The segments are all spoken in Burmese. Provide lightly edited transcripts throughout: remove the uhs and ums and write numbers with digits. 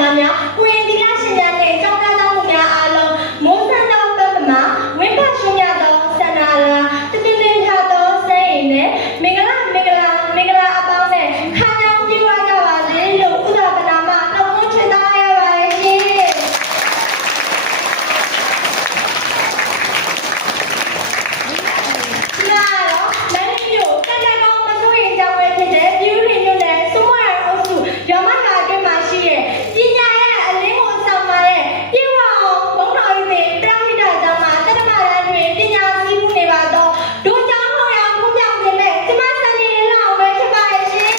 မှာများကိုရင်ဒီလာရှင်များနဲ့ကျောင်းသားကျောင်းသူများအားလုံးမိုးဆန်းသောပတ်မှာဝင်းဖတ်ရှင်များသောဆန္ဒလာတည်တည်ထားသောစိတ်နဲ့မင်္ဂလာအပေါင်းနဲ့ခါကြောင်ပြေဝကြပါစေလို့ဥဒပနာမနှုတ်ခွန်းချစ်သားရပါရဲ့ရှင်ဒီကတော့နိုင်မျိုးတက်တက်ကောင်းမစိုးရင်ကြောင်းပဲဖြစ်တဲ့ပြည်သူတွေမျိုးနဲ့စိုးရအုပ်စုရမကာအတွင်းမှာရှိတဲ့ပညာရဲ့အလင်းကိုဆောင်ပါတဲ့ပြေဝအောင်ဘုံတော်ရည်ပင်ပြဟိတကျောင်းမှာတက္ကမတန်းတွင်ပညာစည်းမှုနေပါတော့ဒိုကျောင်းတော်ရဖူးပြောင်းခြင်းနဲ့ကျမစံနေလောက်ပဲဖြစ်ပါရဲ့ရှင်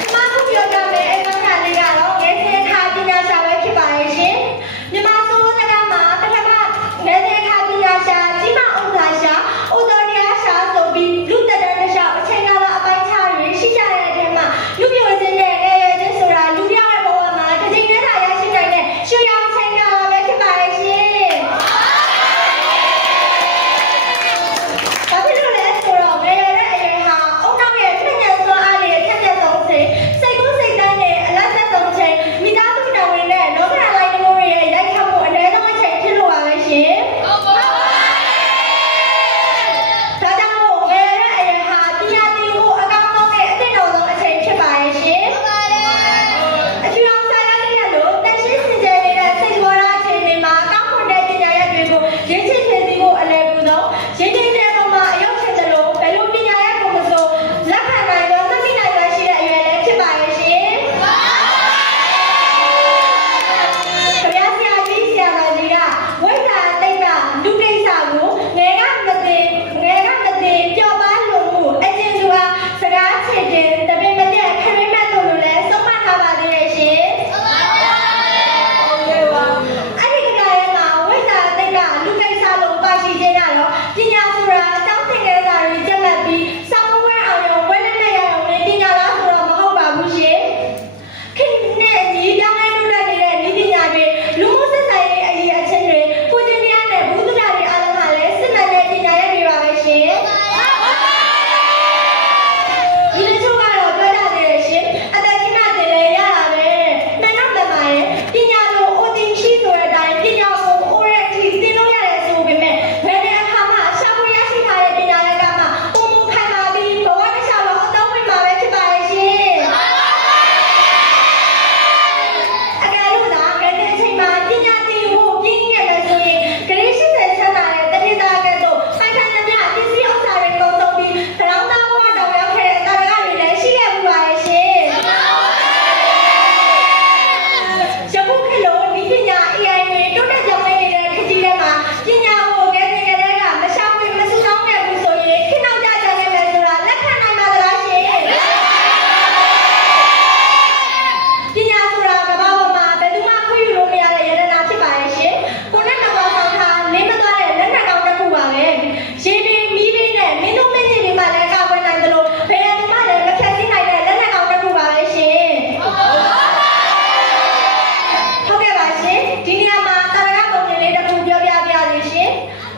ကျမတို့ပြောကြမယ်အကောင့်လေးကတော့ငယ်စဉ်ခါပညာရှာပဲဖြစ်ပါရဲ့ရှင်မြန်မာစိုးစကားမှာပထမငယ်စဉ်ခါပညာရှာကြီးမဥစ္စာရှာဥဒ္ဒရာရှာဆိုပြီးလူတက်တဲ့တစ်လျှောက်အချိန်ကာလအပိုင်းခြားရရှိကြတဲ့အထက်မှာလူမျိုးချင်းနဲ့ငယ်ရွယ်ချင်းဆိုတာလူပြောင်းရဲ့ဘဝမှာတစ်ချိန်တည်းသာရရှိနိုင်တဲ့ရှူရောင်ချိန်ကာလပဲဖြစ်ပါရဲ့ရှင်ဘာဖြစ်လို့လဲဆိုတော့ငယ်ရွယ်တဲ့အရွယ်ဟာအုံနောက်ရဲ့ဖြစ်ဉဏ်စွမ်းအားရဲ့ချက်ချက်ဆုံးချိန်စိတ်ကူးစိတ်တန်းနဲ့အလတ်သက်ဆုံးချိန်မိသားစုတော်ဝင်တဲ့လောကဓာတ်လိုက်မျိုးရဲ့ရိုက်ခတ်မှုအနည်းဆုံးအချိန်ဖြစ်လို့ပါပဲရှင်ဟုတ်ပါဘူးဒါကြောင့်မို့ငယ်ရွယ်တဲ့အရွယ်ဟာပညာသင်ဖို့အကောင်းဆုံးနဲ့အသင့်တော်ဆုံးအချိန်ဖြစ်ပါရဲ့ရှင်ဟုတ်ပါတယ်အကျွမ်းစာရတဲ့လို့တန်ရှင်းစင်ကြယ်နေတဲ့စိတ်ဝါဒအခြေအနေမှာကောင်းမွန်တဲ့ပညာရပ်တွေကိုရင်းချစ်ဖြည့်ဆည်းဖို့အလယ်ကူဆုံးရင်းနှီးတဲ့ပုံမှာအရောက်ချင်တယ်လို့ဘယ်လိုပညာရပ်ကိုမဆိုလက်ခံနိုင်သောသတိနိုင်ရရှိတဲ့အရွယ်လည်းဖြစ်ပါရဲ့ရှင်ခရဆရာကြီးဆရာမကြီးကဝိဇ္ဇာတိတ်ကလူကိစ္စကိုငယ်ကမသိပျော်ပါလို့မှုအကျဉ်းသူဟာစကားချစ်ခြင်းတပင်မပြတ်ခရီးမတ်တို့လိုလည်းဆုံးမထားပါသေးတယ်ရှင်ဟုတ်ပါဘူးအဲ့ဒီကရဲ့မှာဝိဇ္ဇာတိတ်ကလူကိစ္စလို့ပါရှိခြင်းကတော့ပညာဆိုတာတောင်းသင်ခဲ့တာတွေကျက်လက်ပြီးစောင်းဝဲအောင်ရောဝဲလက်နဲ့ရအောင်ပညာလားဆိုတော့မဟုတ်ပါဘူးရှင်ခေတ်နဲ့ညီပြောင်းလဲလုပ်နေတဲ့ဤပညာတွေလူမှုစစ်ဆိုင်ရေးအရေးအချင်းတွေကိုကျင်းတရားနဲ့ဘုဒ္ဓတရားတွေအားလုံးကလည်းစစ်မှန်တဲ့ပညာရပ်တွေပါပဲရှင်ဒီလိုချို့ကတော့ပြောကြသေးတယ်ရှင်အသက်ကြီးမှတင်လဲရတာပဲမှန်တော့မှန်ပါရဲ့ပညာလိုအိုတင်ရှိဆိုတဲ့အတိုင်းပညာကိုအိုတဲ့အထိသင်လို့ရတယ်ဆိုပေမဲ့ဘယ်တဲ့အခါမှရှာဖွေရရှိထားတဲ့ပညာရပ်ကမှပုံမခံပါပြီးဘဝတစ်လျှောက်လုံးအသုံးဝင်မှာပဲဖြစ်ပါရဲ့ရှင်အကယ်လို့သာငယ်တဲ့အချိန်မှာပညာသင်ဖို့ပြင်းခဲ့တယ်ဆိုရင်ဂရေ80ချမ်းသာတဲ့တတိသားကတော့ပိုင်ဆိုင်သမျှပစ္စည်းဥစ္စာတွေကုန်ဆုံးပြီးတရောင်းသားဘဝတော်ရောက်ခဲ့တဲ့တာရကတွေလည်းရှိခဲ့မှုပါရဲ့ရှင်ရခုခေတ်လိုဒီပညာ AI တွေတိုးတက်ကြောင်းနေတဲ့ခေတ်ကြီးထဲမှာပညာကိုငယ်စဉ်ကတည်းကမရှာဖွေမစုဆောင်းခဲ့ဘူးဆိုရင်ခေတ်နောက်ကျကြခဲ့မယ်ဆိုတာလက်ခံနိုင်ပါသလားရှင်ပညာဆိုတာကမ္ဘာပေါ်မှာဘယ်သူမှခွင့်ယူလို့မရတဲ့ယန္တနာဖြစ်ပါရဲ့ရှင်ကိုနဲ့မပေါင်းဆောင်ထားလင်းမသွားတဲ့လက်နက်ကောင်တစ်ခုပါပဲရေပင်မီးပင်နဲ့မင်းတို့မင်းကြီးတွေမှလည်းကာကွယ်နိုင်သလိုဘယ်သူမှလည်းမဖြတ်စည်းနိုင်တဲ့လက်နက်ကောင်တစ်ခုပါပဲရှင်ဟုတ်ကဲ့ပါရှင်ဒီနေရာမှာတာရကပုံပြင်လေးတစ်ခုပြောပြပါရစေရှင်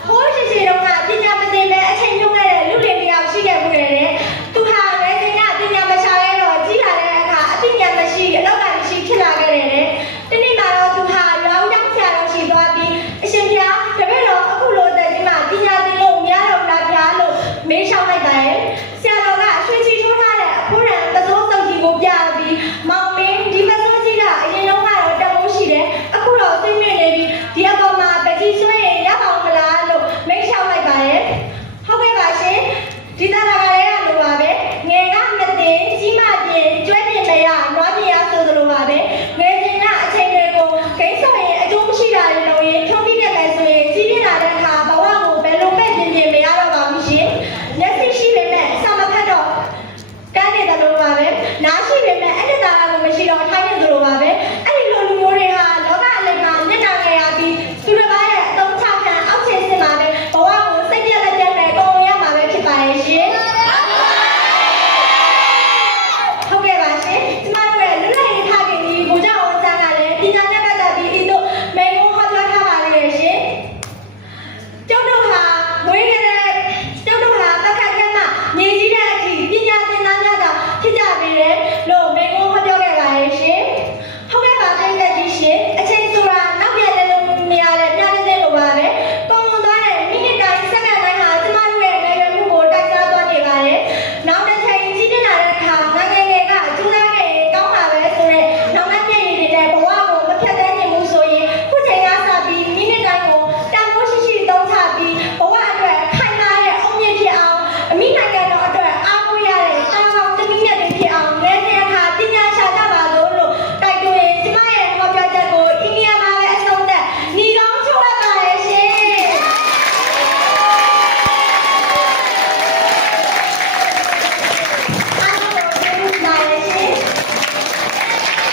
ဟိုးရှိရှိတုန်းကပညာမသိမဲ့အချိန်မြုပ်ခဲ့တဲ့လူလင်တစ်ယောက်ရှိခဲ့မှုတယ်သူဟာလည်းပညာမရှာရဲတော့ကြီးလာတဲ့အခါအသိဉာဏ်မရှိအလောက်ကမရှိဖြစ်လာခဲ့တယ်ဒီနေ့မှာတော့သူဟာရောင်းရောက်ဆရာတော်ရှိသွားပြီးအရှင်ဘုရားတပည့်တော်အခုလိုတဲ့ဒီမှာပညာသင်လို့မရတော့လားဗျာလို့မေးလျှော